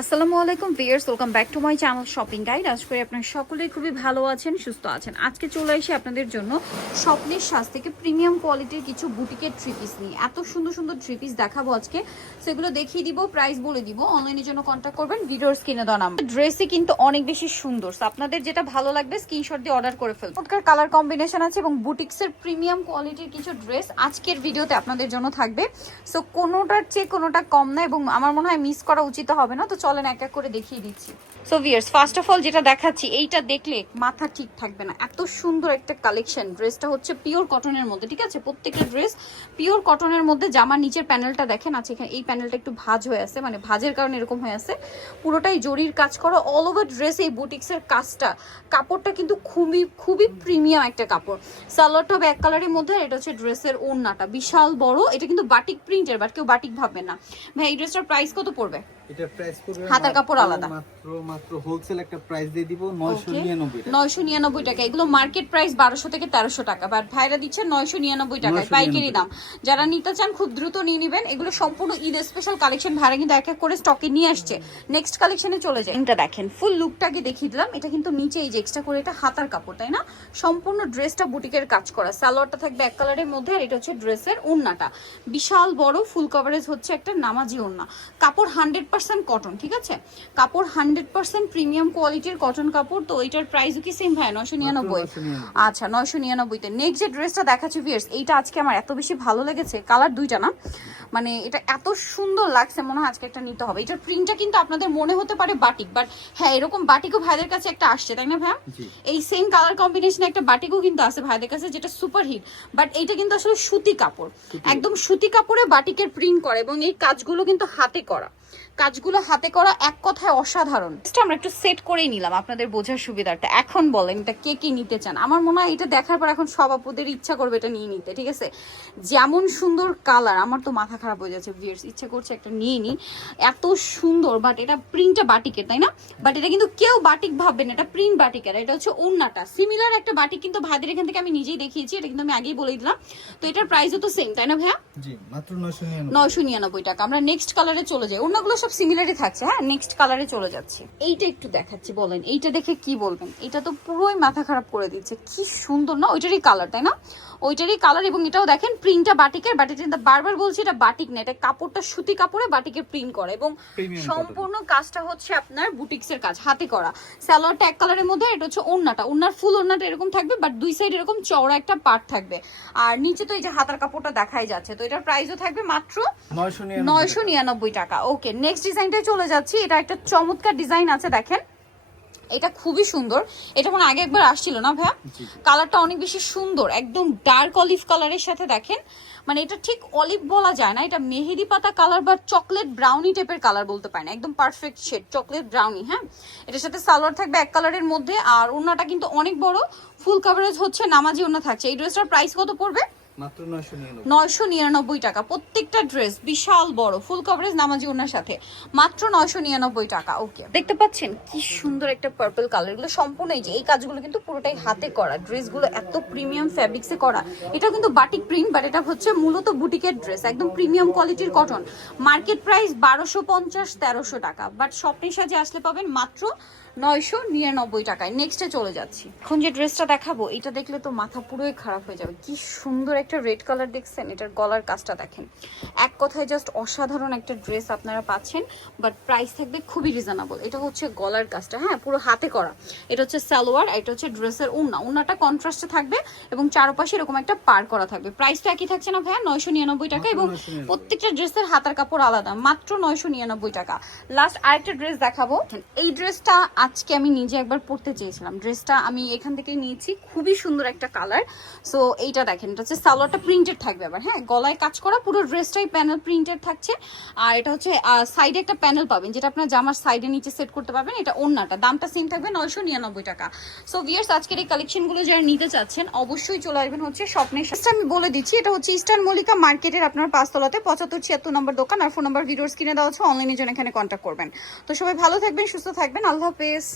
আসসালামু আলাইকুম viewers welcome back to my channel shopping guide. আজ করে আপনারা সকলেই খুবই ভালো আছেন, সুস্থ আছেন। আজকে চলে এসে আপনাদের জন্য স্বপ্নের সাজ থেকে প্রিমিয়াম কোয়ালিটির কিছু বুটিকের থ্রি পিস নিয়ে। এত সুন্দর সুন্দর থ্রি পিস দেখাবো আজকে। সেগুলো দেখিয়ে দিব প্রাইস বলে দিব। অনলাইনের জন্য কন্ট্যাক্ট করবেন, ভিডিওর স্ক্রিনে দেওয়া নাম্বার। ড্রেসই কিন্তু অনেক বেশি সুন্দর। আপনাদের যেটা ভালো লাগবে স্ক্রিনশট দিয়ে অর্ডার করে ফেলবেন চমৎকার কালার কম্বিনেশন আছে এবং বুটিক্সের প্রিমিয়াম কোয়ালিটির কিছু ড্রেস আজকের ভিডিওতে আপনাদের জন্য থাকবে। সো কোনোটার চেয়ে কোনোটা কম না এবং আমার মনে হয় মিস করা উচিত হবে না। তো চলেন এক এক করে দেখিয়ে দিচ্ছি। So viewers first of all যেটা দেখাচ্ছি এইটা দেখলে মাথা ঠিক থাকবে না। এত সুন্দর একটা কালেকশন ড্রেসটা হচ্ছে পিওর কটনের মধ্যে ঠিক আছে? প্রত্যেকটা ড্রেস পিওর কটনের মধ্যে জামার নিচের প্যানেলটা দেখেন আছে এখানে এই প্যানেলটা একটু ভাঁজ হয়ে আছে মানে ভাজের কারণে এরকম হয়ে আছে। পুরোটাই জরির কাজ করা অল ওভার ড্রেস এই বুটিক্সের কাজটা। কাপড়টা কিন্তু খুবই খুবই প্রিমিয়াম একটা কাপড়। সালোয়ারটা হবে এক কালারের মধ্যে আর এটা হচ্ছে ড্রেসের ওড়নাটা। বিশাল বড় এটা কিন্তু বাটিক প্রিন্টের বাট কেউ বাটিক ভাববে না। ভাই এই ড্রেসটার প্রাইস কত পড়বে? এটা প্রাইস পড়বে হাতার কাপড় আলাদা। মাত্র মাত্র হোলসেল একটা প্রাইস দিয়ে দিব 999 টাকা। এগুলো মার্কেট প্রাইস বারোশো থেকে তেরোশো টাকা বাট ভাইরা দিচ্ছে নয়শো নিরানব্বই টাকায় 999 পাইকারি দাম। যারা নিতে চান খুব দ্রুত নিয়ে নেবেন। এগুলো সম্পূর্ণ ঈদ স্পেশাল কালেকশন ভাইরা কিন্তু এক এক করে স্টকে নিয়ে আসছে। নেক্সট কালেকশনে চলে যায় এটা দেখেন ফুল লুকটাকে দেখিয়ে দিলাম। এটা কিন্তু নিচে এই যে এক্সট্রা করে এটা হাতার কাপড় তাই না? সম্পূর্ণ ড্রেসটা বুটিকের কাজ করা। সালোয়ারটা থাকবে এক কালারের মধ্যে আর এটা হচ্ছে ড্রেসের ওড়নাটা। বিশাল বড় ফুল কভারেজ হচ্ছে একটা নামাজি ওড়না। কাপড় হান্ড্রেড পার্সেন্ট কটন ঠিক আছে? কাপড় হান্ড্রেড পার্সেন্ট প্রিমিয়াম কোয়ালিটির কটন কাপড় তো এটার প্রাইসও কি সেম ভাই? নয়শো নিরানব্বই। আচ্ছা নয়শো নিরানব্বইতে। নেক্সট যে ড্রেসটা দেখাচ্ছি ভিয়ার্স এইটা আজকে আমার এত বেশি ভালো লেগেছে কালার দুইটা না। মানে এটা এত সুন্দর লাগছে মনে হয় আজকে একটা নিতে হবে। এটার প্রিন্টটা কিন্তু আপনাদের মনে হতে পারে বাটিক বাট হ্যাঁ এরকম বাটিকও ভাইদের কাছে একটা আসছে তাই না ভাইয়া? জি। এই সেম কালার কম্বিনেশনে একটা বাটিকও কিন্তু আছে ভাইদের কাছে যেটা সুপার হিট বাট এইটা কিন্তু আসলে সুতি কাপড়। একদম সুতি কাপড়ে বাটিকের প্রিন্ট করা এবং এই কাজগুলো কিন্তু হাতে করা। কাজগুলো হাতে করা এক কথায় অসাধারণ। আমরা একটু সেট করেই নিলাম আপনাদের বোঝার সুবিধাটা। এখন বলেন এটা কে কে নিতে চান? আমার মনে হয় এটা দেখার পর এখন সব আপুদের ইচ্ছা করবে এটা নিয়ে নিতে ঠিক আছে? যেমন সুন্দর কালার আমার তো মাথা খারাপ হয়ে যাচ্ছে ভিয়ার্স ইচ্ছে করছে একটা নিয়ে নিন এত সুন্দর বাট এটা প্রিন্টটা বাটিকের তাই না? বাট এটা কিন্তু কেউ বাটিক ভাববেন এটা প্রিন্ট বাটিকের এটা হচ্ছে ওন্নাটা সিমিলার একটা বাটিক কিন্তু ভাইদের এখান থেকে আমি নিজেই দেখিয়েছি এটা কিন্তু আমি আগেই বলেই দিলাম। তো এটার প্রাইসও তো সেম তাই না ভাইয়া? জি মাত্র 999 নয়শো নিরানব্বই টাকা। আমরা নেক্সট কালারে চলে যাই। অন্যগুলো সব সিমিলারই থাকছে হ্যাঁ? নেক্সট কালারে চলে যাচ্ছে। এইটা একটু দেখাচ্ছি বলেন। এইটা দেখে কি বলবেন? এটা তো পুরোই মাথা খারাপ করে দিচ্ছে। কি সুন্দর না? ওইটারই কালার তাই না? ওইটারই কালার এবং এটাও দেখেন প্রিন্টটা বাটিকের বাটিক কিন্তু বারবার বলছি এটা বাটিক না এটা কাপড়টা সুতি কাপড়ে বাটিকের প্রিন্ট করা এবং সম্পূর্ণ কাজটা হচ্ছে আপনার বুটিক্সের কাজ হাতে করা। সালোয়ারটা এক কালারের মধ্যে এটা হচ্ছে ওন্নাটা ওন্নার ফুল ওন্নাটা এরকম থাকবে বাট দুই সাইড এরকম চওড়া একটা পার্ট থাকবে। আর নিচে তো এই যে হাতার কাপড়টা দেখাই যাচ্ছে তো এটার প্রাইসও থাকবে মাত্র 999 নয়শো নিরানব্বই টাকা। ওকে নেক্সট ডিজাইনটাই চলে যাচ্ছি। এটা একটা চমৎকার ডিজাইন আছে দেখেন। এটা খুবই সুন্দর। এটা কোনো আগে একবার আসছিল না ভাইয়া? কালারটা অনেক বেশি সুন্দর একদম ডার্ক অলিভ কালারের সাথে দেখেন। মানে এটা ঠিক অলিভ বলা যায় না এটা মেহেদি পাতা কালার বা চকলেট ব্রাউনি টাইপের কালার বলতে পারেন। একদম পারফেক্ট শেড চকলেট ব্রাউনি হ্যাঁ? এটার সাথে সালোয়ার থাকবে এক কালারের মধ্যে আর ওনাটা কিন্তু অনেক বড় ফুল কাভারেজ হচ্ছে নামাজি ওনা থাকছে। এই ড্রেসটার প্রাইস কত পড়বে? মাত্র 999 টাকা। প্রত্যেকটা ড্রেস বিশাল বড় ফুল কভারেজ নামাজি ওনার সাথে। মাত্র নয়শো নিরানব্বই টাকা ওকে দেখতে পাচ্ছেন কি সুন্দর একটা পার্পল কালার এগুলো সম্পূর্ণ এই যে, এই কাজগুলো কিন্তু পুরোটাই হাতে করা। ড্রেসগুলো এত প্রিমিয়াম ফ্যাব্রিক্সে করা। এটা কিন্তু বাটিক প্রিন্ট বাট এটা হচ্ছে মূলত বুটিকের ড্রেস একদম প্রিমিয়াম কোয়ালিটির কটন মার্কেট প্রাইস বারোশো পঞ্চাশ, তেরোশো টাকা। বাট স্বপ্নের সাজে আসলে পাবেন মাত্র নয়শো নিরানব্বই টাকায়। নেক্সটে চলে যাচ্ছি। এখন যে ড্রেসটা দেখাবো, এটা দেখলে তো মাথা পুরোই খারাপ হয়ে যাবে। কি সুন্দর একটা রেড কালার দেখছেন এটার গলার কাজটা দেখেন। এক কথায় জাস্ট অসাধারণ একটা ড্রেস আপনারা পাচ্ছেন বাট প্রাইস থাকবে খুবই রিজনেবল এটা হচ্ছে গলার কাজটা হ্যাঁ পুরো হাতে করা। এটা হচ্ছে সালোয়ার এটা হচ্ছে ড্রেসের উন্না উন্নাটা কন্ট্রাস্টে থাকবে এবং চারপাশে এরকম একটা পার করা থাকবে। প্রাইসটা একই থাকছে না ভাইয়া নয়শো নিরানব্বই টাকা এবং প্রত্যেকটা ড্রেসের হাতার কাপড় আলাদা মাত্র নয়শো নিরানব্বই টাকা। লাস্ট আরেকটা ড্রেস দেখাবো। এই ড্রেসটা আজকে আমি নিজে একবার পরতে চেয়েছিলাম। ড্রেসটা আমি এখান থেকে নিয়েছি খুবই সুন্দর একটা কালার সো এইটা দেখেন এটা হচ্ছে সালোয়ারটা প্রিন্টেড থাকবে আবার হ্যাঁ? গলায় কাজ করা পুরো ড্রেসটাই প্যানেল প্রিন্টেড থাকছে। আর এটা হচ্ছে সাইডে একটা প্যানেল পাবেন, যেটা আপনার জামার সাইডে নিচে সেট করতে পারবেন, এটা অন্যটা দামটা সেম থাকবে নয়শো নিরানব্বই টাকা। সো ভিয়ার্স আজকের এই কালেকশনগুলো যারা নিতে চাচ্ছেন, অবশ্যই চলে আসবেন হচ্ছে স্বপ্নের সাথে। আমি বলে দিচ্ছি, এটা হচ্ছে ইস্টার্ন মল্লিকা মার্কেটের আপনার পাঁচতলাতে, পঁচাত্তর ছিয়াত্তর নম্বর দোকান। আর ফোন নাম্বার ভিডিওস কিনে দেওয়া হচ্ছে অনলাইনের জন্য এখানে কন্ট্যাক্ট করবেন। তো সবাই ভালো থাকবেন, সুস্থ থাকবেন। আল্লাহ হাফেজ।